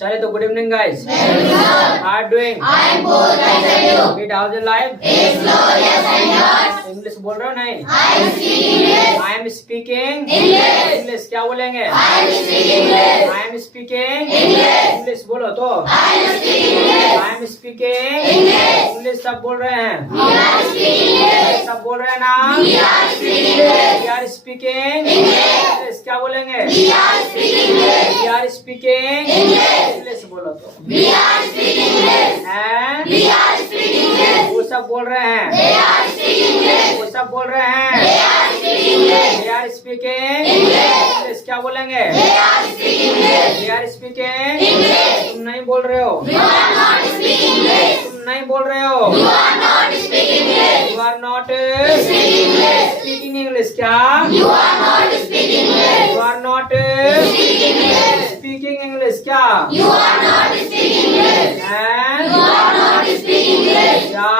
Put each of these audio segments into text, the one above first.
चले तो good evening guys. How are you doing? I am good. I tell you. Good, how's your life? It's glorious and yours. English बोल रहे हो नहीं? I am speaking English. I am speaking English. English. क्या बोलेंगे? I am speaking English. I am speaking English. English बोलो तो. I am speaking English. I am speaking English. English. सब बोल रहे हैं. We are speaking English. सब बोल रहे हैं ना? We are speaking English. We are speaking English. English. क्या बोलेंगे? We are speaking English. We are speaking English. English बोलो तो. We are speaking English. हैं? We are speaking English. वो सब बोल रहे हैं. They are speaking English. वो सब बोल रहे हैं. They are speaking English. We are speaking English. English. क्या बोलेंगे? They are speaking English. We are speaking English. तुम नहीं बोल रहे हो. You are not speaking English. तुम नहीं बोल रहे हो. You are not speaking English. You are not Speaking English. speaking English. क्या? You are not speaking English. You are not Speaking English. speaking English. क्या? You are not speaking English. हैं? You are not speaking English. क्या?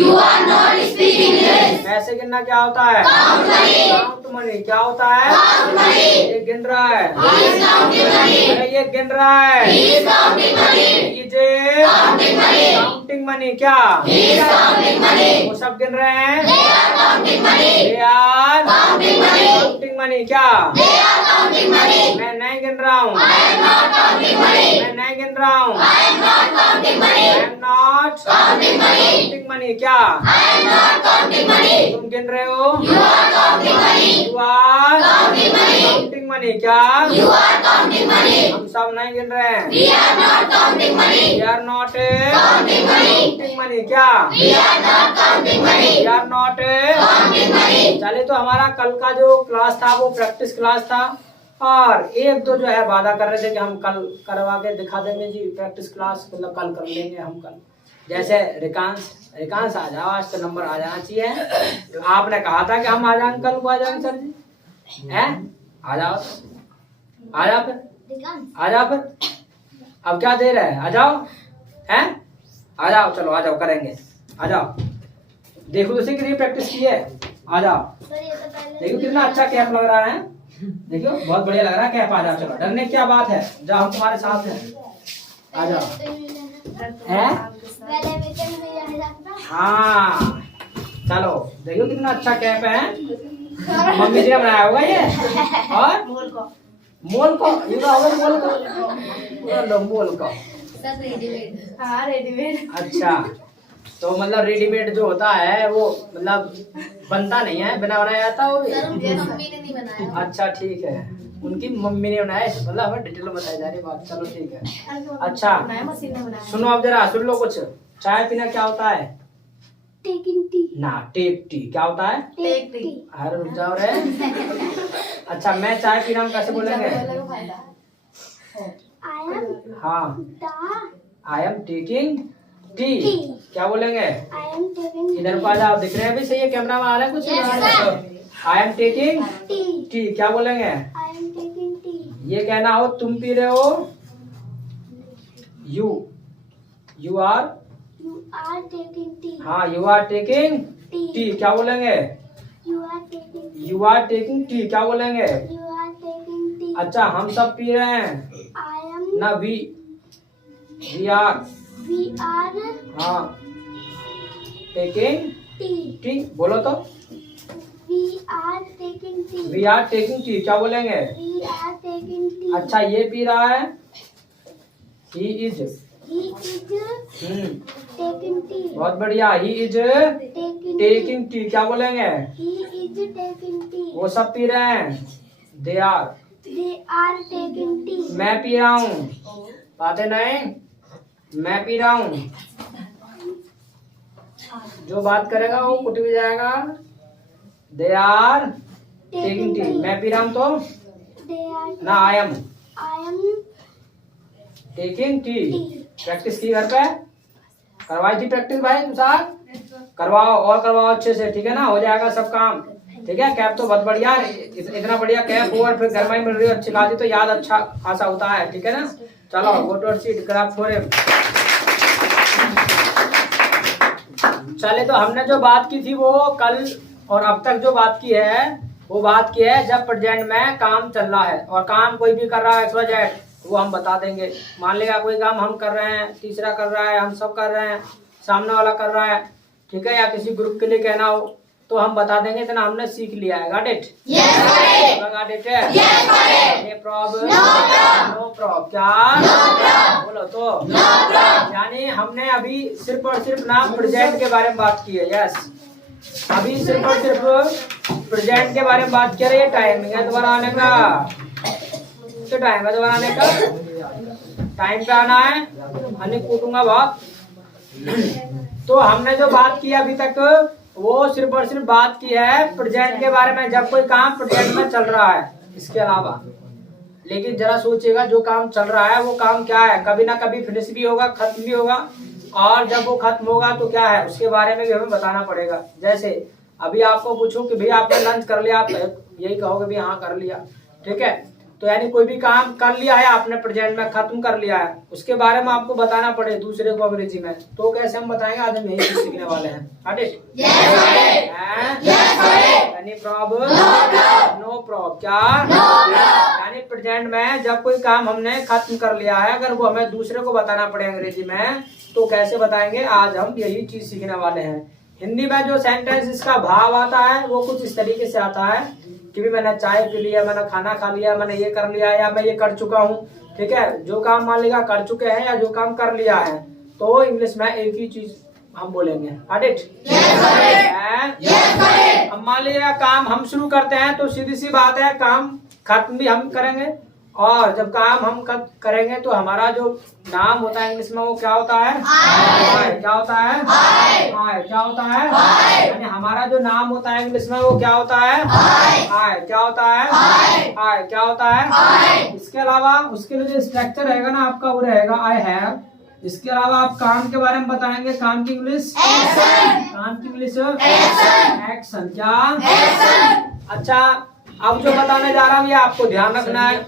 You are not speaking English. ऐसे गिनना क्या होता है? Count money. Count money. क्या होता है? Count money. ये गिन रहा है. He is counting money. अरे ये गिन रहा है. He is counting money. ये Counting money. Counting money. क्या? He is counting money. वो सब गिन रहे हैं. They are counting money. They are Counting money. Counting money. क्या? They are counting money. मैं नहीं गिन रहा हूँ. I am not counting money. मैं नहीं गिन रहा हूँ. I am not counting I money. am not Counting money. Counting money. क्या? I am not counting money. तुम गिन रहे हो. You are counting money. You are Counting money. Counting money. क्या? You are counting money. हम सब नहीं गिन रहे हैं. We are not counting money. We are not Counting money. Counting money. क्या? We are not counting money. We are not Counting money. चले तो हमारा कल का जो क्लास था वो प्रैक्टिस क्लास था और एक दो जो है वादा कर रहे थे कि हम कल करवा के दिखा देंगे जी प्रैक्टिस क्लास. मतलब कल कर लेंगे हम कल. जैसे रिकांश आ जाओ. आज तो नंबर आ जाना चाहिए. आपने कहा था कि हम आ जाएंगे कल को. आ जाएंगे सर जी. हैं? आ जाओ. आ जाओ फिर. आ जाओ फिर. अब क्या दे रहे हैं? आ जाओ. हैं? आ जाओ. चलो आ जाओ. करेंगे. आ जाओ. देखो दूसरे के लिए प्रैक्टिस की है. आ जाओ. देखो कितना अच्छा कैप लग रहा है. देखो बहुत बढ़िया लग रहा है कैप. आ जाओ. चलो डरने की क्या बात है. जाओ हम तुम्हारे साथ हैं. आ जाओ. हैं? हाँ चलो. देखो कितना अच्छा कैप है. मम्मी जी ने बनाया होगा ये. और मोल को ये तो होगा मोल को. लो मोल को. अच्छा तो मतलब रेडीमेड जो होता है वो मतलब बनता नहीं है. बिना बनाया जाता वो भी. मम्मी ने नहीं बनाया. अच्छा ठीक है. उनकी मम्मी ने बनाया. मतलब हमें डिटेल में बताई जा रही बात. चलो ठीक है. अच्छा सुनो अब जरा सुन लो कुछ. चाय पीना क्या होता है? ना टेक टी. क्या होता है? अरे रुक जाओ रे. अच्छा मैं चाय पी रहा हूँ कैसे बोलेंगे? हाँ आई एम टेकिंग टी. क्या बोलेंगे? इधर को आ जाओ. दिख रहे हैं अभी सही है. कैमरा में आ रहा है कुछ? I am taking tea. क्या बोलेंगे? ये कहना हो तुम पी रहे हो. You are. हाँ यू आर टेकिंग टी. क्या बोलेंगे? You are taking tea. क्या बोलेंगे? अच्छा हम सब पी रहे हैं ना. We are. हाँ टेकिंग टी. बोलो तो. We are taking tea. क्या बोलेंगे? अच्छा ये पी रहा है. He is. बहुत बढ़िया. He is taking tea. क्या बोलेंगे? वो सब पी रहे हैं. They are. मैं पी रहा हूँ. बातें नहीं. मैं पी रहा हूँ. जो बात करेगा वो कुट भी जाएगा. They are taking tea. मैं पी रहा हूँ तो ना I am taking tea. Practice की घर पे? करवाई थी प्रैक्टिस भाई तुम साथ? करवाओ और करवाओ अच्छे से. ठीक है ना. हो जाएगा सब काम. ठीक है. कैप तो बहुत बढ़िया. इतना बढ़िया कैप हो और फिर घर में मिल रही हो अच्छी खासी तो याद अच्छा खासा होता है. ठीक है ना. चलो go to seat craft for him. चले तो हमने जो बात की थी वो कल और अब तक जो बात की है वो बात की है जब प्रेजेंट में काम चल रहा है और काम कोई भी कर रहा है. XYZ वो हम बता देंगे। मान लिया कोई काम हम कर रहे हैं, तीसरा कर रहा है, हम सब कर रहे हैं, सामने वाला कर रहा है, ठीक है, या किसी ग्रुप के लिए कहना हो तो हम बता देंगे। इतना हमने सीख लिया है। Got it? Got it? No problem, no problem. क्या बोलो तो? यानी हमने अभी सिर्फ और सिर्फ ना प्रेजेंट के बारे में बात की है। यस, अभी सिर्फ और सिर्फ प्रेजेंट के बारे में बात कर रही है। टाइमिंग है दोबारा आने का, तो टाइम है दोबारा आने का, टाइम पे आना है, अन्य कूटूंगा बहुत। तो हमने जो बात की अभी तक वो सिर्फ और सिर्फ बात की है प्रेजेंट के बारे में, जब कोई काम प्रेजेंट में चल रहा है। इसके अलावा लेकिन जरा सोचिएगा, जो काम चल रहा है वो काम क्या है, कभी ना कभी फिनिश भी होगा, खत्म भी होगा, और जब वो खत्म होगा तो क्या है उसके बारे में भी हमें बताना पड़ेगा। जैसे अभी आपको पूछूं कि भैया आपने लंच कर लिया, आप यही कहोगे भी हाँ कर लिया, ठीक है। तो यानी कोई भी काम कर लिया है आपने प्रेजेंट में, खत्म कर लिया है, उसके बारे में आपको बताना पड़े दूसरे को अंग्रेजी में, तो कैसे हम बताएंगे? आज हम यही सीखने वाले हैं। Got it? Any problem? No problem. क्या? यानी प्रेजेंट में जब कोई काम हमने खत्म कर लिया है, अगर वो हमें दूसरे को बताना पड़े अंग्रेजी में, तो कैसे बताएंगे? आज हम यही चीज सीखने वाले हैं। हिंदी में जो सेंटेंस इसका भाव आता है वो कुछ इस तरीके से आता है कि भी मैंने चाय पी लिया, मैंने खाना खा लिया, मैंने ये कर लिया, या मैं ये कर चुका हूँ, ठीक है। जो काम मान लीजिए कर चुके हैं या जो काम कर लिया है, तो इंग्लिश में एक ही चीज हम बोलेंगे। Got it? अब मान लीजिए काम हम शुरू करते हैं तो सीधी सी बात है काम खत्म भी हम करेंगे, और जब काम हम करेंगे तो हमारा जो नाम होता है इंग्लिश में वो क्या होता है? क्या होता है? क्या होता है? यानी हमारा जो नाम होता है इंग्लिश में वो क्या होता है? क्या होता है? क्या होता है? इसके अलावा उसके लिए जो स्ट्रक्चर रहेगा ना आपका वो रहेगा आई हैव। इसके अलावा आप काम के बारे में बताएंगे, काम की इंग्लिश काम की इंग्लिश एक्शन। क्या? अच्छा, अब जो बताने जा रहा हूँ ये आपको ध्यान रखना है।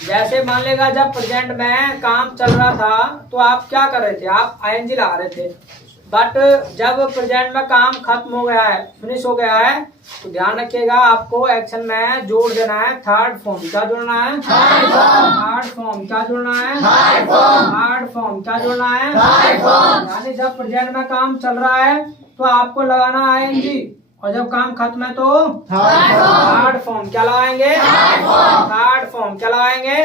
जैसे मान लेगा जब प्रेजेंट में काम चल रहा था तो आप क्या कर रहे थे? आप आईएनजी लगा रहे थे, बट जब प्रेजेंट में काम खत्म हो गया है, फिनिश हो गया है, तो ध्यान रखिएगा आपको एक्शन में जोड़ देना है थर्ड फॉर्म। क्या जोड़ना है? Third form. क्या जोड़ना है? Third form. क्या जोड़ना है? यानी जब प्रेजेंट में काम चल रहा है तो आपको लगाना आईएनजी, और जब काम खत्म है तो थर्ड फॉर्म। क्या लगाएंगे? Third form. क्या लगाएंगे?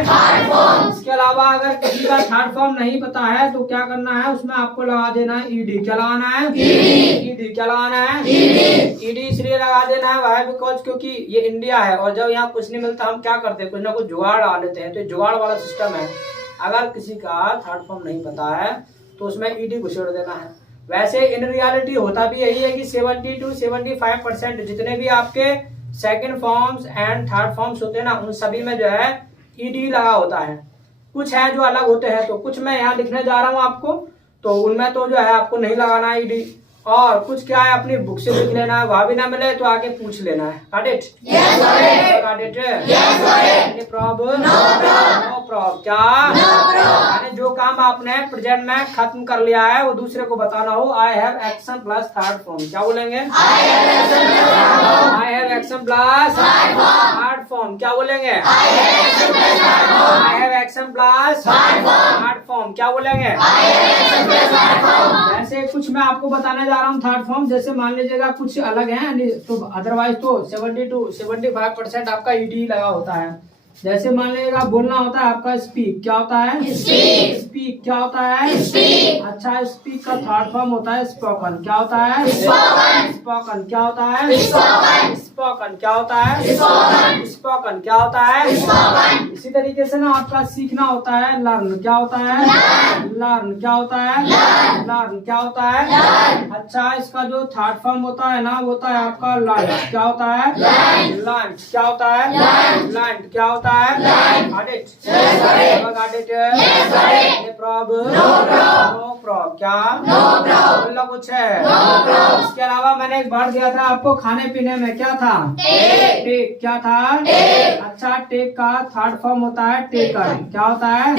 इसके अलावा अगर किसी का थर्ड फॉर्म नहीं पता है तो क्या करना है, उसमें आपको लगा देना है ईडी। क्या लगाना है? ईडी। क्या लगाना है? ईडी इसलिए लगा देना है वाई बिकॉज क्योंकि ये इंडिया है, और जब यहाँ कुछ नहीं मिलता हम क्या करते हैं, कुछ ना कुछ जुगाड़ डाल लेते हैं। तो जुगाड़ वाला सिस्टम है। अगर किसी का थर्ड फॉर्म नहीं पता है तो उसमें ईडी घुसेड़ देना है। वैसे इन रियलिटी होता भी यही है कि 70 to 75% जितने भी आपके second forms and third forms होते हैं ना, उन सभी में जो है ईडी लगा होता है। कुछ है जो अलग होते हैं, तो कुछ मैं यहाँ लिखने जा रहा हूँ आपको, तो उनमें तो जो है आपको नहीं लगाना है ईडी, और कुछ क्या है अपनी बुक से लिख लेना है, वहां भी ना मिले तो आगे पूछ लेना है। Got it? Got it? Any problem? No problem। क्या? यानी जो काम आपने प्रेजेंट में खत्म कर लिया है वो दूसरे को बताना हो, आई have action plus third form. क्या बोलेंगे? आई have action plus third form. क्या बोलेंगे? आई have action plus third form. क्या बोलेंगे? ऐसे कुछ मैं आपको बताने जा रहा हूँ थर्ड फॉर्म। जैसे मान लीजिएगा कुछ अलग है तो अदरवाइज तो 70 to 75% आपका ईडी लगा होता है। जैसे मान लीजिएगा बोलना होता है आपका स्पीक। क्या होता है? स्पीक। क्या होता है? अच्छा, स्पीक का थर्ड फॉर्म होता है स्पोकन। क्या होता है? स्पोकन। क्या होता है? स्पोकन। क्या होता है? स्पोकन। क्या होता है? इसी तरीके से ना आपका सीखना होता है लर्न। क्या होता है? लर्न। क्या होता है? लर्न। क्या होता है? अच्छा, इसका जो थर्ड फॉर्म होता है ना वो होता है आपका लर्न। क्या होता है? लर्न। क्या होता है? लर्न। क्या होता है? Got it? Got it? No problem? No problem। क्या? बोलना कुछ है? इसके अलावा मैंने एक बार दिया था आपको खाने पीने में, क्या था? टेक। क्या था? अच्छा, टेक का थर्ड फॉर्म होता है टेकन। क्या होता है?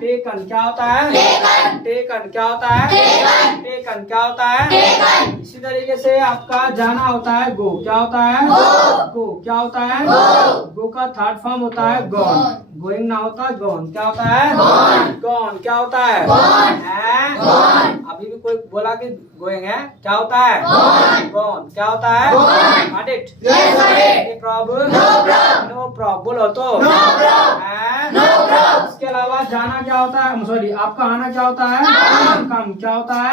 टेकन। क्या होता है? टेकन। क्या होता है? टेकन। क्या होता है? इसी तरीके से आपका जाना होता है गो, क्या होता है गो, क्या होता है गो का थर्ड फॉर्म होता है गॉन, गोइंग ना होता गॉन, क्या होता है गॉन, क्या होता है अभी भी कोई बोला कि गोइंग है, क्या होता है गॉन, क्या होता है got it, no problem, no problem बोलो तो इसके अलावा जाना क्या होता है, सॉरी आपका आना क्या होता है कम, क्या होता है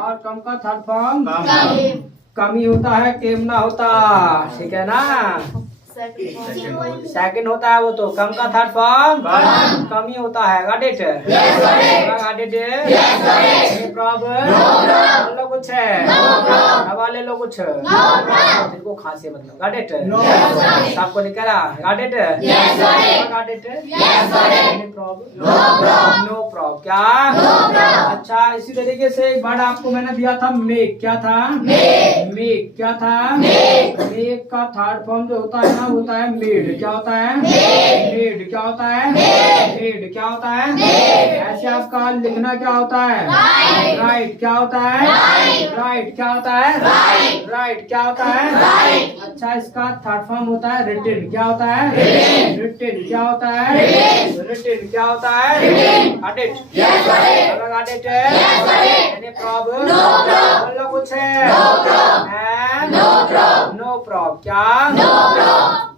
और कम का थर्ड फॉर्म कमी होता है, केम ना होता, ठीक है ना। सेकंड होता है वो तो, कम का थर्ड फॉर्म कमी होता है, got it, got it, problem लो कुछ है, दवा ले लो कुछ, को खांसी मतलब, गॉट इट, आपको निकला, got it, got it, no problem, क्या अच्छा। इसी तरीके से एक वर्ड आपको मैंने दिया था मेक, क्या था मेक, क्या था मेक का थर्ड फॉर्म जो होता है ना होता है मेड, क्या होता है मेड, क्या होता है मेड, क्या होता है ऐसे आपका लिखना क्या होता है राइट, क्या होता है राइट, क्या होता है राइट, क्या होता है अच्छा। इसका थर्ड फॉर्म होता है रिटन, क्या होता है रिटन, क्या होता है रिटन, क्या होता है got it, got it, any problem, बोलो कुछ है नो प्रॉब्लम, क्या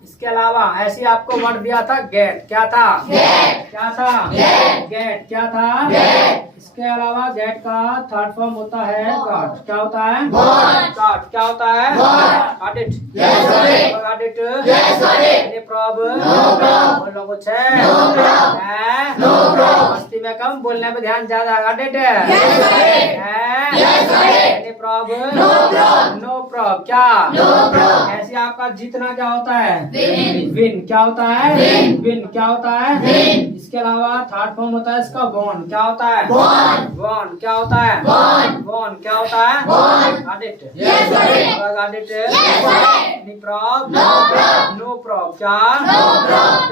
इसके अलावा ऐसे आपको वर्ड दिया था गेट, क्या था क्या था गेट, क्या था इसके अलावा गेट का थर्ड फॉर्म होता है गॉट, क्या होता है गॉट, क्या होता है got it, got it, any problem, बोलो कुछ है मस्ती में कम, बोलने पे ध्यान ज्यादा, got it, any problem, no problem, क्या ऐसे आपका जीतना क्या होता है विन, क्या होता है विन, क्या होता है इसके अलावा थर्ड फॉर्म होता है इसका वॉन, क्या होता है वॉन, क्या होता है वॉन, क्या होता है got it, got it, any problem, no problem, क्या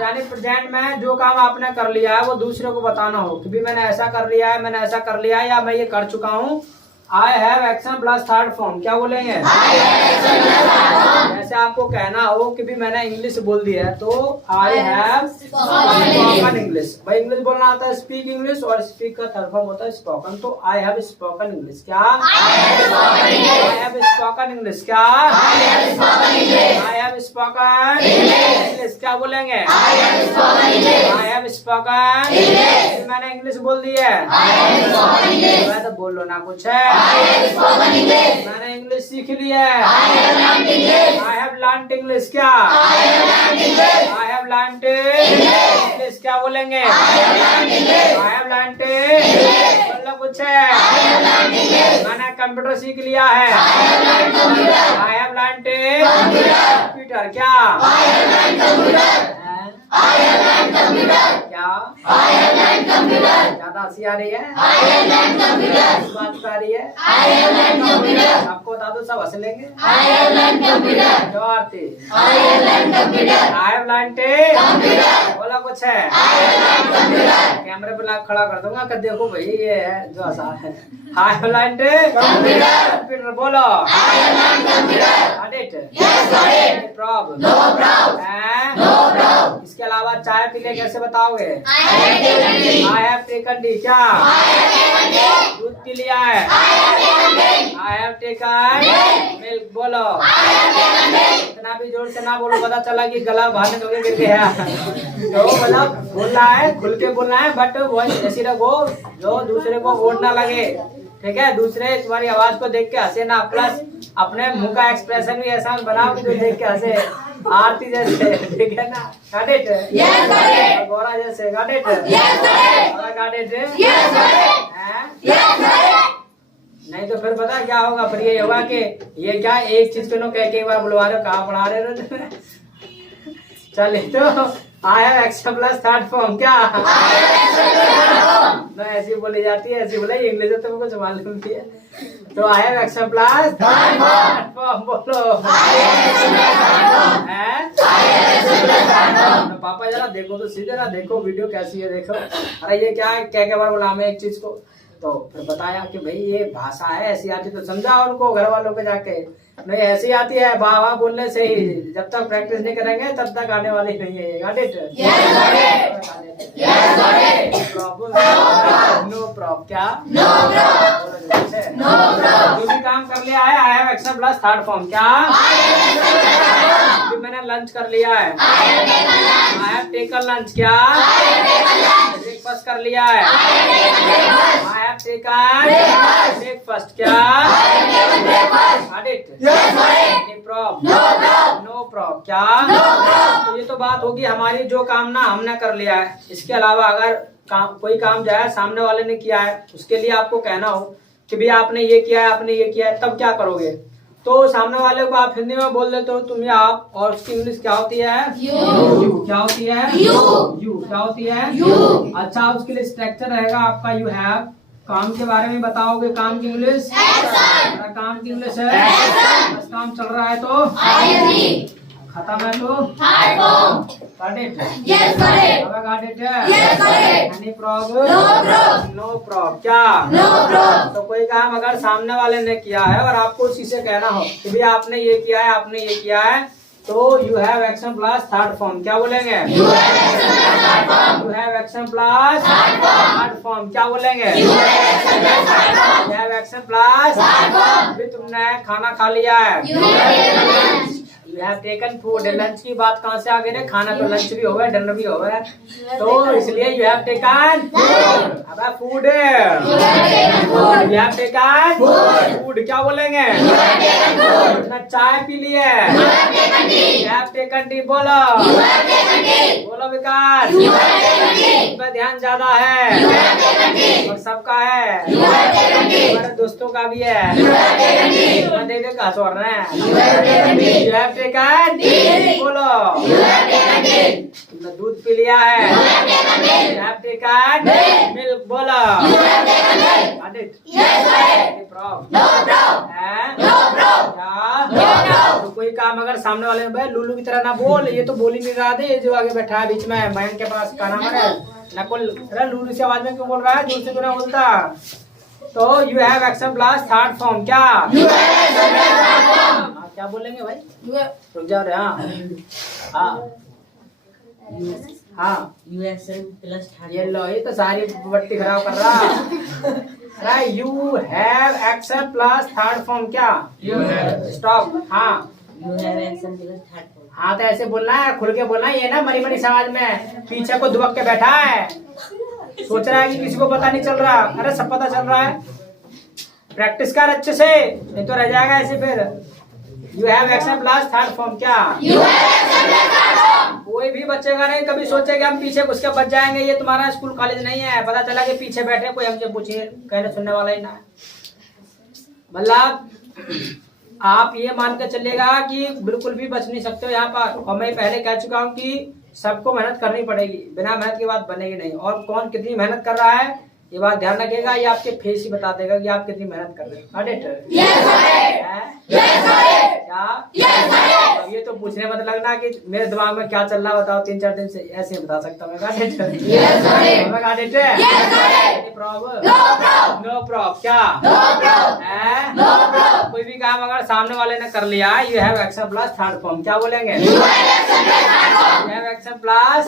यानी प्रेजेंट में जो काम आपने कर लिया है वो दूसरे को बताना हो कि भी मैंने ऐसा कर लिया है, मैंने ऐसा कर लिया है या मैं ये कर चुका हूँ। आई have action plus third form, क्या बोलेंगे जैसे आपको कहना हो कि भी मैंने इंग्लिश बोल दिया है तो आई हैव स्पोकन इंग्लिश, भाई इंग्लिश बोलना आता है स्पीक इंग्लिश और स्पीक का थर्ड फॉर्म होता है स्पोकन, तो आई हैव स्पोकन इंग्लिश, क्या आई हैव स्पोकन इंग्लिश, क्या आई हैव स्पोकन इंग्लिश, क्या बोलेंगे आई हैव स्पोकन, मैंने इंग्लिश बोल दी है मैं तो बोल लो ना कुछ है, मैंने इंग्लिश सीख ली है आई हैव लर्नड इंग्लिश, क्या आई हैव लर्नड इंग्लिश, क्या बोलेंगे आई हैव लर्नड, बोलो कुछ है मैंने कंप्यूटर सीख लिया है आई हैव लर्नड कंप्यूटर, क्या क्या ज्यादा हंसी आ रही है बात आ रही है आपको बता दो सब हंस लेंगे, जो आरती आई हैव लर्नड, बोला कुछ है कैमरे पे लाख खड़ा कर दूंगा कि देखो भाई ये है जो आसान है, आई हैव लर्नड कंप्यूटर, बोलो इसके अलावा चाय पी ले कैसे बताओगे आई हैव टेकन टी, क्या दूध पी लिया है आई हैव टेकन मिल्क, बोलो इतना भी जोर से ना बोलो, पता चला कि गला बाहर निकल के गिर गया तो मतलब बोलना है खुल के बोलना है बट वो ऐसी रखो जो दूसरे को वोट ना लगे, ठीक है दूसरे तुम्हारी आवाज को देख के हंसे ना, प्लस अपने मुंह का एक्सप्रेशन भी ऐसा बनाओ कि जो देख के हंसे, आरती जैसे, ठीक है ना गॉट इट, गौरा जैसे गॉट इट, गॉट इट, नहीं तो फिर पता क्या होगा, फिर ये होगा कि ये क्या एक चीज को कह के एक बार बुलवा रहे हो, कहाँ पढ़ा रहे हो चले तो आई have action plus third form, क्या ना ऐसी बोली जाती है, ऐसी बोला इंग्लिश है तो कुछ मालूम नहीं है, तो आई have action plus third form, बोलो पापा जरा देखो तो सीधे ना देखो वीडियो कैसी है देखो, अरे ये क्या है क्या क्या बार बोला हमें एक चीज को, तो फिर बताया कि भाई ये भाषा है ऐसी आती, तो समझा उनको घर वालों को जाके, नहीं ऐसी आती है, वाह वाह बोलने से ही, जब तक प्रैक्टिस नहीं करेंगे तब तक आने वाली नहीं है। Got it? No problem. क्या? No problem. जो भी काम कर लिया है, I have action plus third form. क्या? मैंने लंच कर लिया है, आई हैव टेकन लंच। क्या? ब्रेकफास्ट कर लिया है, आई हैव टेकन ब्रेकफास्ट। क्या? No problem. क्या? तो ये तो बात होगी हमारी, जो काम ना हमने कर लिया है। इसके अलावा अगर कोई काम जो है सामने वाले ने किया है, उसके लिए आपको कहना हो कि भैया आपने ये किया है, आपने ये किया है, तब क्या करोगे? तो सामने वाले को आप हिंदी में बोल देते हो तुम या आप, और उसकी इंग्लिश क्या होती है? यू। क्या होती है? यू। क्या होती है? यू। अच्छा, उसके लिए स्ट्रक्चर रहेगा आपका यू हैव। काम के बारे में बताओगे, काम की इंग्लिश? काम की इंग्लिश है, बस काम चल रहा है तो खत्म है तो एनी प्रॉब्लम? No problem. क्या? तो कोई काम अगर सामने वाले ने किया है और आपको उसी से कहना हो कि भैया आपने ये किया है, आपने ये किया है, तो you have action plus third form. क्या बोलेंगे? You have action plus third form. क्या बोलेंगे? You have action plus. अभी तुमने खाना खा लिया है, you have taken food. Lunch की बात कहाँ से आ गई? खाना तो लंच भी होगा, डिनर भी होगा, तो इसलिए यू हैव टेकन अब food. You have taken food. क्या बोलेंगे? चाय पी लिए, यू हैव टेकन टी। बोलो बोलो विकास, इसमें ध्यान ज्यादा है और सबका है, हमारे दोस्तों का भी है, दे दे का छोड़ रहे हैं। यू हैव टेकन बोलो, तुमने दूध पी लिया है, यू हैव टेकन मिल्क। बोलो तो कोई काम अगर सामने वाले में, भाई लुल्लू की तरह ना बोल, ये तो बोल ही नहीं रहा था, जो आगे बैठा है बीच में बहन के पास, का नाम है नकुल। अरे लुल्लू से आवाज में क्यों बोल रहा है, जोर से क्यों ना बोलता? तो you have action plus third form. क्या? क्या बोलेंगे भाई? रुक जाओ रे। हाँ यू एक्शन प्लस थर्ड। ये लो, ये तो सारी बट्टी खराब कर रहा। You have action plus third form. क्या? स्टॉप। हाँ, you have action plus third form. हाँ तो ऐसे बोलना है, खुल के बोलना है, ये ना मरी मरी समाज में पीछे को दुबक के बैठा है, सोच रहा है कि किसी को पता नहीं चल रहा। अरे सब पता चल रहा है, प्रैक्टिस कर अच्छे से, नहीं तो रह जाएगा ऐसे फिर। You have action plus third form. क्या? कोई भी बचेगा नहीं, कभी सोचेगा हम पीछे घुस के बच जाएंगे, ये तुम्हारा स्कूल कॉलेज नहीं है। पता चला कि पीछे बैठे, कोई हमसे पूछे कहने सुनने वाला ही ना है। मतलब आप ये मान के चलेगा कि बिल्कुल भी बच नहीं सकते हो यहाँ पर। और मैं पहले कह चुका हूँ कि सबको मेहनत करनी पड़ेगी, बिना मेहनत की बात बनेगी नहीं। और कौन कितनी मेहनत कर रहा है ये बात ध्यान रखिएगा, ये आपके फेस ही बता देगा कि आप कितनी मेहनत कर रहे हैं। ये तो पूछने मत लगना कि मेरे दिमाग में क्या चल रहा है, बताओ 3-4 दिन से, ऐसे ही बता सकता हूँ। No problem. क्या? कोई भी काम अगर सामने वाले ने कर लिया, you have action plus third form. क्या बोलेंगे? You have action plus.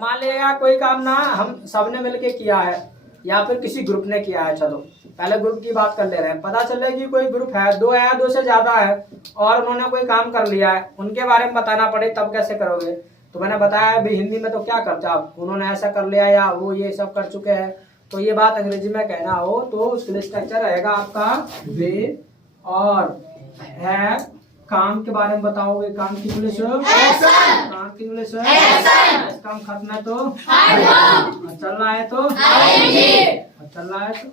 मान लीजिएगा कोई काम ना हम सबने मिलके किया है या फिर किसी ग्रुप ने किया है, चलो पहले ग्रुप की बात कर ले रहे हैं। पता चले कि कोई ग्रुप है, 2 है, 2 से ज्यादा है, और उन्होंने कोई काम कर लिया है, उनके बारे में बताना पड़े, तब कैसे करोगे? तो मैंने बताया अभी हिंदी में तो क्या करते आप, उन्होंने ऐसा कर लिया या वो ये सब कर चुके हैं। तो ये बात अंग्रेजी में कहना हो तो उसके लिए स्ट्रक्चर रहेगा आपका वे और है। काम के बारे में बताओगे, काम की इंग्लिश, काम की इंग्लिश, काम खत्म है तो चल रहा है तो चल रहा है तो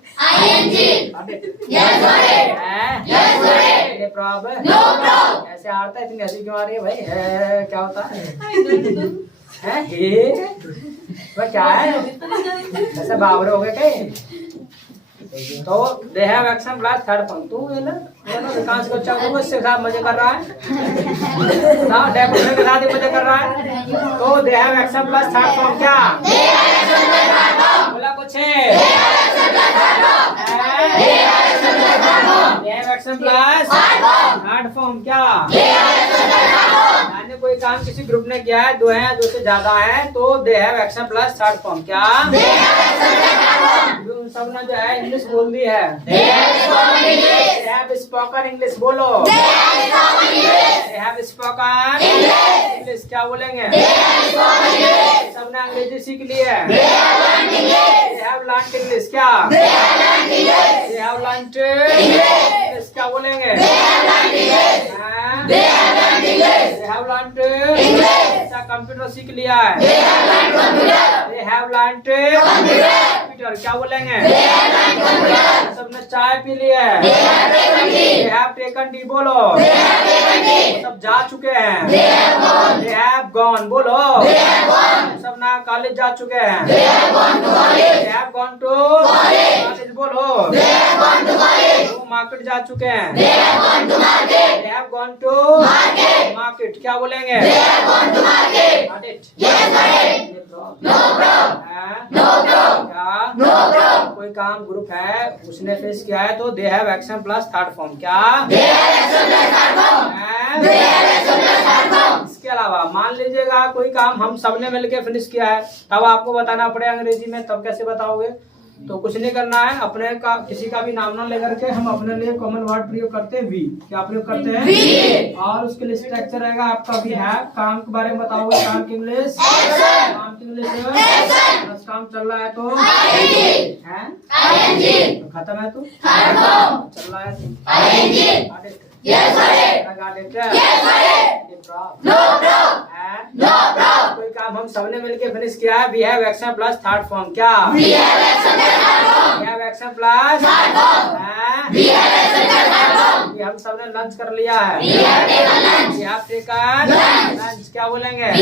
प्रॉब्लम ऐसे आता है, इतनी हंसी क्यों आ रही है भाई? है क्या होता है हे क्या है, ऐसे बावरे हो गए कहीं? तो they have action plus third form. तू ये ना विकास को अच्छा को इसके साथ मजे कर रहा है ना, डेकोरेशन के साथ ही मजे कर रहा है। तो they have action plus third form. क्या बोला कुछ है? काम किसी ग्रुप ने किया है, दो है, दो से ज्यादा है, तो they have action plus third form. क्या उन सब ने जो है इंग्लिश बोल दी है। दे हैव स्पोकन इंग्लिश बोलो। They have spoken English. क्या बोलेंगे? सबने अंग्रेजी सीख ली है। They have learned English. क्या दे हैव लर्न्ड इंग्लिश। क्या बोलेंगे? They have learned English. Computer सीख लिया है। They have learned computer. क्या बोलेंगे? सबने चाय पी ली है। दे हैव टेकन टी बोलो। सब जा चुके हैं। दे हैव गॉन बोलो। सब ना कॉलेज जा चुके हैं। They have gone to college बोलो। वो मार्केट जा चुके हैं। They have gone to market. क्या बोलेंगे? कोई काम ग्रुप है उसने फेस किया है, तो they have action plus third form. क्या इसके अलावा मान लीजिएगा कोई काम हम सबने मिलके फिनिश किया है, तब आपको बताना पड़ेगा अंग्रेजी में, तब कैसे बताओगे? तो कुछ नहीं करना है, अपने का किसी का भी नाम ना लेकर के हम अपने लिए कॉमन वर्ड प्रयोग करते हैं वी। क्या प्रयोग करते हैं? वी। और उसके लिए स्ट्रक्चर रहेगा आपका वी है। काम के बारे में बताओगे। काम की इंग्लिश। काम की इंग्लिश। बस काम चल रहा है तो है, खत्म है तो चल रहा है तो कोई काम हम सबने मिलके फिनिश किया है, we have action plus third form. क्या वी हैव एक्शन प्लस हम सबने लंच कर लिया है। We have taken lunch. क्या बोलेंगे?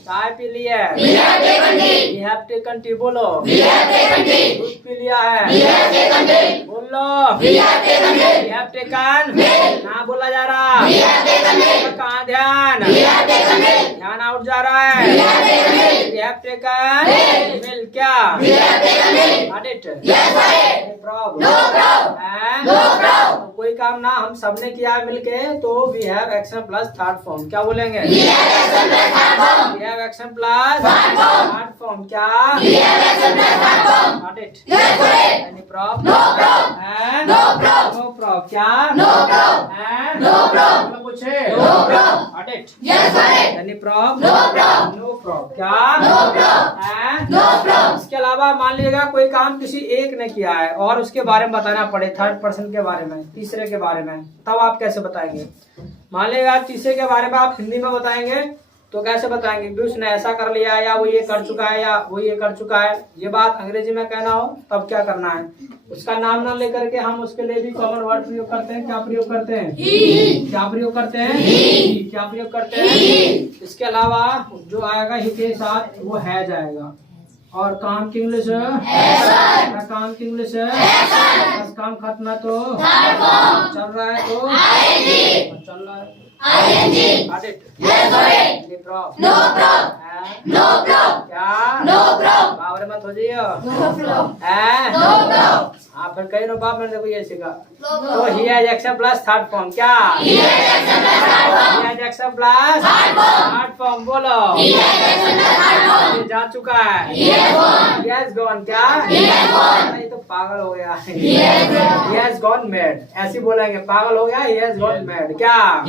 चाय पी ली है। वी हैव टेकन टी बोलो। दूध पी लिया है। बोलो। वी हैव टेकन ना बोला जा रहा। कहाँ ध्यान? ध्यान आउट जा रहा है। We have taken milk. क्या कोई काम ना हम सबने किया है मिलके, तो we have action plus third form. क्या बोलेंगे? We have action plus third form. क्या एनी प्रॉब्लम? No problem. क्या पूछे? Any problem? No problem. क्या इसके अलावा मान लीजिएगा कोई काम किसी एक ने किया है और उसके बारे में बताना पड़े, थर्ड पर्सन के बारे में, तीसरे के बारे में, तब आप कैसे बताएंगे? मान लीजिएगा तीसरे के बारे में आप हिंदी में बताएंगे, तो कैसे बताएंगे कि उसने ऐसा कर लिया है, या वो ये कर चुका है, या वो ये कर चुका है। ये बात अंग्रेजी में कहना हो तब क्या करना है? उसका नाम ना लेकर के हम उसके लिए भी कॉमन वर्ड प्रयोग करते हैं। क्या प्रयोग करते हैं? क्या प्रयोग करते हैं? क्या प्रयोग करते हैं? इसके अलावा जो आएगा ही के साथ वो है जाएगा। और काम की इंग्लिश काम की इंग्लिश बस काम खत्म है तो चल रहा है तो चल रहा है। बाबर मत हो जाइयो। हाँ फिर कहीं बाप मैंने देखो ये सीखा। तो he has action plus third form. क्या he has action plus third form बोलो। ये जा चुका है। He has gone. क्या नहीं तो पागल हो गया। ही हैज गॉन मैड ऐसे बोलेंगे। पागल हो गया। ही हैज गॉन मैड। क्या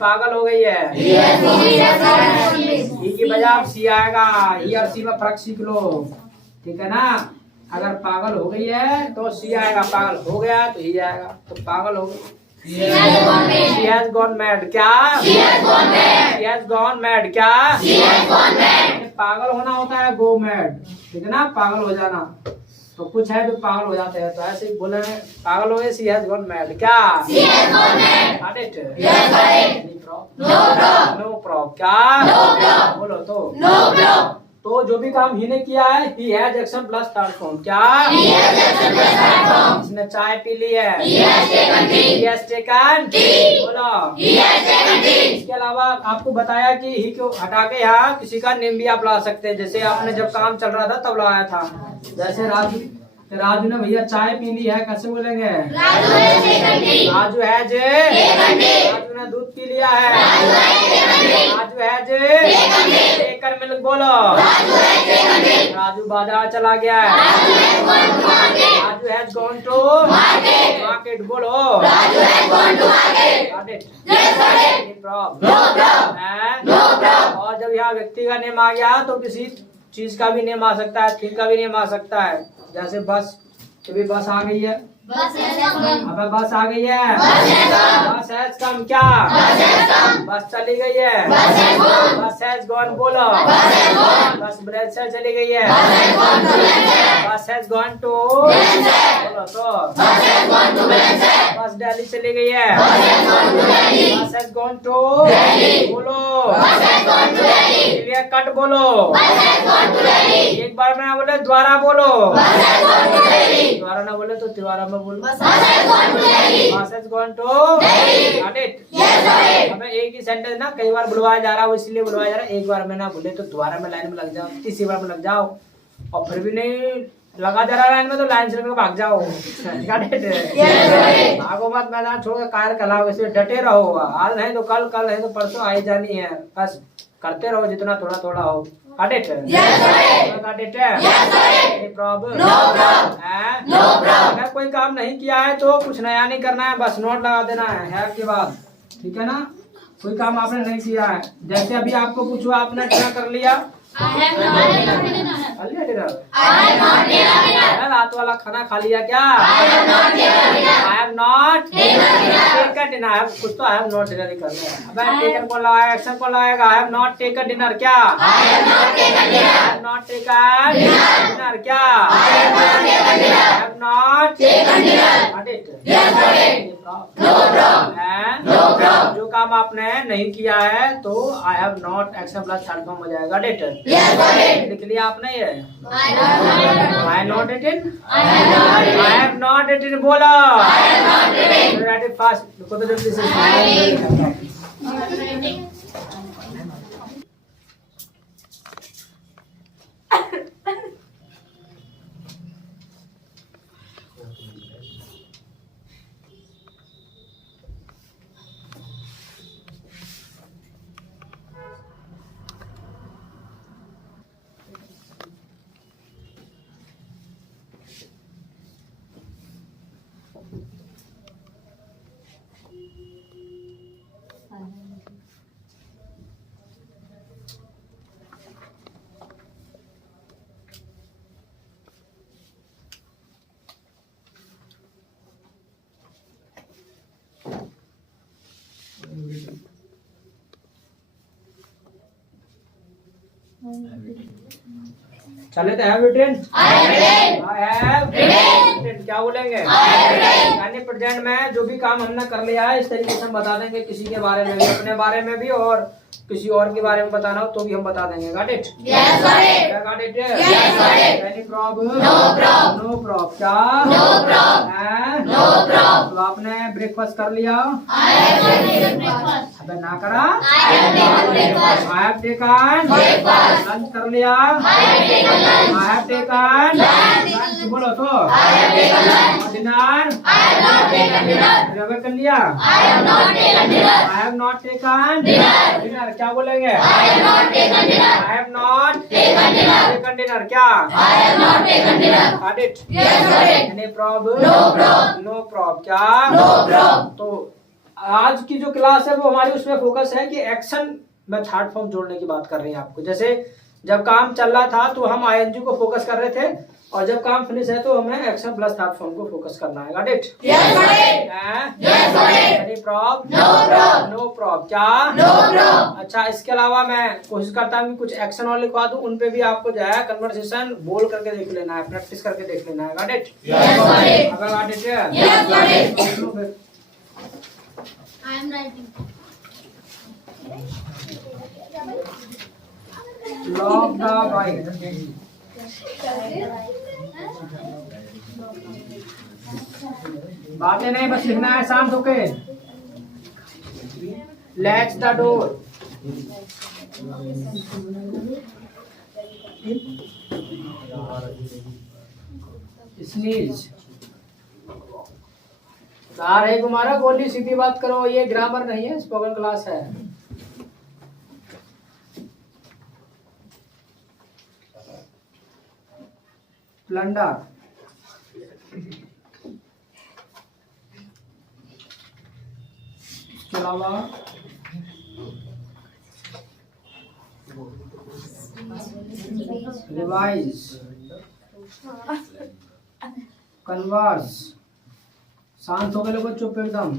पागल हो गई है। ही की बजाय आप सी आएगा। ही और सी में फर्क सीख लो, ठीक है ना? अगर पागल हो गई है तो सी आएगा, पागल हो गया तो ही आएगा। तो पागल हो गई। She has gone mad। क्या She has gone mad। क्या पागल होना होता है go mad, ठीक है ना? पागल हो जाना। तो कुछ है जो पागल हो जाते हैं, तो ऐसे ही बोले पागल हो गए। She has gone mad। क्या Got it? No problem। क्या बोलो तो तो जो भी काम ही ने किया है he has action plus third form। क्या इसने चाय पी ली है। he has taken बोलो। इसके अलावा आपको बताया कि ही को हटा के यहाँ किसी का नेम भी आप ला सकते हैं। जैसे आपने जब काम चल रहा था तब लगाया था, जैसे राजू कि राजू ने भैया चाय पी ली है, कैसे बोलेंगे? राजू है 6 घंटे। राजू है जे 6 घंटे। राजू ने दूध पी लिया है। राजू है 6 घंटे। राजू है जे 6 घंटे। लेकर मिल्क बोलो। राजू है 6 घंटे। राजू बाजार चला गया है। राजू है gone to market। Raju has gone to Market। Market बोलो। राजू है gone to market। Got it? Yes, got it। No problem. No problem। हैं? No problem। और जब यहाँ व्यक्ति का नेम आ गया तो किसी चीज का भी नेम आ सकता है, थिंग का भी नेम आ सकता है। जैसे बस, कभी बस आ गई है। बस है कम। अबे बस आ गई है। बस है कम। बस हैज कम क्या? बस है कम। बस चली गई है। बस है gone। बस हैज गॉन बोलो। बस है gone। बस ब्रेड से चली गई है। बस है gone to Blanchard। बस हैज गॉन टू Blanchard। बोलो तो। बस है gone to Blanchard। बस दिल्ली चली गई है। बस है gone to Delhi। Bus has gone to Delhi. बोलो। बस है gone to Delhi। Clear cut बोलो। बस है gone to Delhi। एक बार में ना बोले द्वारा बोलो। बस है gone to Delhi। द्वारा ना बोले तो तिवारा में बोलो। बस है gone to Delhi। Bus has gone to Delhi। Got it? Yes, got it। हमें एक ही सेंटेंस ना कई बार बुलवाया जा रहा है, इसलिए बुलवाया जा रहा है। एक बार में ना बोले तो दोबारा में लाइन में लग जाओ, तीसरी बार में लग जाओ, और फिर भी नहीं लगा जा रहा लाइन में तो लाइन से लेकर भाग जाओ। भागो मत, मैदान छोड़ के कायर कलाओ, इसलिए डटे रहो। आज नहीं तो कल, कल नहीं तो परसों आई जानी है। बस करते रहो जितना थोड़ा थोड़ा हो। Got it? Yes, got it। Got it? Yes, got it। Any problem? No problem। हैं? No problem। अगर कोई काम नहीं किया है तो कुछ नया नहीं करना है, बस नोट लगा देना है के बाद, ठीक है ना? कोई काम आपने नहीं किया है, जैसे अभी आपको पूछो आपने क्या कर लिया? I have not taken dinner। खा लिया dinner? I have not taken dinner। रात वाला खाना खा लिया क्या? I have not taken dinner। I have not Taken dinner। taken dinner। I have- कुछ तो I have not dinner ही करना है। अब टेकन कौन लगाएगा? एक्शन कौन लगाएगा? I have not taken dinner क्या? I have not taken I dinner। have not taken dinner क्या? I have not taken dinner। I have not taken dinner। Got it? Yes, got it। No problem। हैं? No problem। जो काम आपने नहीं किया है तो I have not action plus third form हो जाएगा। Got it? Yes, got it। लिख लिया आपने ये? I have not। I have not eaten? I have not eaten। I have not eaten बोलो। I have not eaten। Write it fast. लिखो तो जल्दी से। चले तो have written? I have written। I have Written। written। क्या बोलेंगे? I have written। यानी प्रेजेंट में जो भी काम हमने कर लिया है इस तरीके से हम बता देंगे, किसी के बारे में भी, अपने बारे में भी, और किसी और के बारे में बताना हो तो भी हम बता देंगे। Got it? Yes, got it। क्या got it? Yes, got it। Any problem? No problem। No problem। क्या? No problem। हैं? No problem। तो आपने ब्रेकफास्ट कर लिया? I have not taken breakfast। अबे ना करा? I have taken breakfast। I have taken Breakfast। Lunch कर लिया? I have taken lunch। I have taken Lunch। Lunch बोलो तो। I have taken lunch। Dinner? I have not taken dinner। Dinner कर लिया? I have not taken dinner। I have not taken Dinner। Dinner क्या बोलेंगे? I have not taken dinner। I have not Taken dinner। taken dinner क्या? I have not taken dinner। Got it? Yes, got it। Any problem? No problem। No problem क्या? No problem। तो आज की जो class है वो हमारी उसमें फोकस है कि एक्शन में थर्ड फॉर्म जोड़ने की बात कर रही है आपको। जैसे जब काम चल रहा था तो हम आईएनजी को फोकस कर रहे थे, और जब काम फिनिश है तो हमें एक्शन प्लस थर्ड फॉर्म को फोकस करना है। Got it? Yes, got it। Yes, got it। Any problem? No problem। No problem क्या? No problem। अच्छा, इसके अलावा मैं कोशिश करता हूँ कि कुछ एक्शन और लिखवा दूं, उन पे भी आपको जो है कन्वर्सेशन बोल करके देख लेना है, प्रैक्टिस करके देख लेना है। Got it? Yes, got it। अगर गॉट इट है Yes, got it। तो लो फिर। I am writing। Lock the bike. बातें नहीं, बस लिखना है शांत होके। Latch the door. स्नीज। बाहर है तुम्हारा, बोली सीधी बात करो, ये ग्रामर नहीं है, स्पोकन क्लास है। प्लंडर, इसके अलावा रिवाइज, कन्वर्स। शांत हो गए लोग, चुप एकदम।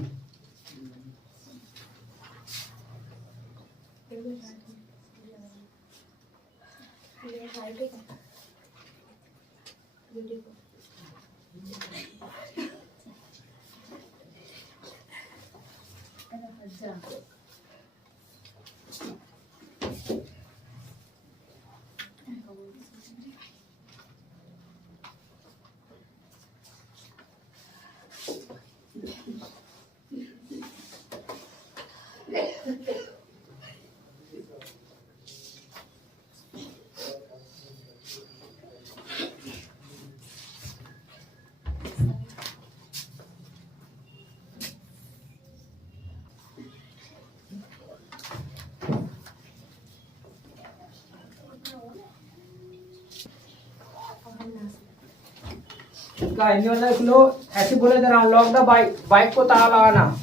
इसका हिंदी मतलब लिख लो, ऐसे बोले दे रहा हूँ। लॉक द बाइक, बाइक को ताला लगाना।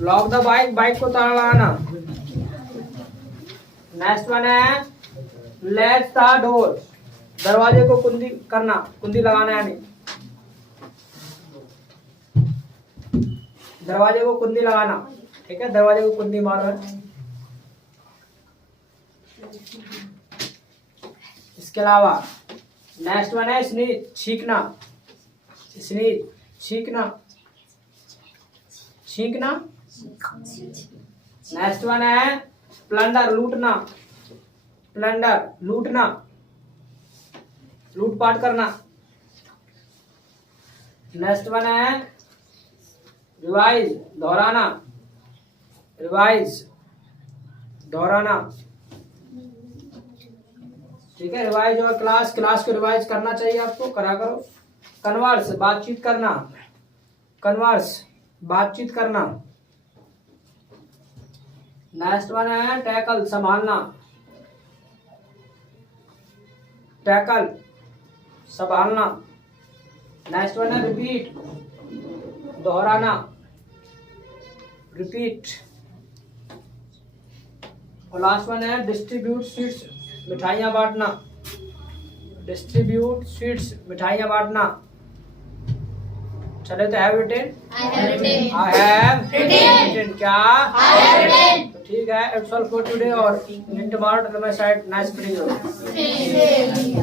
लॉक द बाइक, बाइक को ताला लगाना। नेक्स्ट वन है लेट द डोर, दरवाजे को कुंडी करना, कुंडी लगाना यानी दरवाजे को कुंडी लगाना। ठीक है, दरवाजे को कुंडी मारो है। इसके अलावा नेक्स्ट वन है स्नीज, छींकना। स्नीज, छींकना, छींकना। नेक्स्ट वन है प्लंडर, लूटना। प्लंडर, लूटना, लूटपाट करना। नेक्स्ट वन है रिवाइज, दोहराना। रिवाइज, दोहराना। ठीक है, रिवाइज और क्लास, क्लास को रिवाइज करना चाहिए आपको, करा करो। कन्वर्स, बातचीत करना। कन्वर्स, बातचीत करना। नेक्स्ट वन है टैकल, संभालना। टैकल, संभालना। नेक्स्ट वन है रिपीट, दोहराना। रिपीट। और लास्ट वन है डिस्ट्रीब्यूट स्वीट्स, मिठाइयाँ बांटना। डिस्ट्रीब्यूट स्वीट्स, मिठाइयाँ बांटना। चले तो have written, I have written. I have Written. Written. क्या I have written. तो ठीक है, इट्स ऑल फॉर टुडे। और in tomorrow my side, nice meeting you. Same.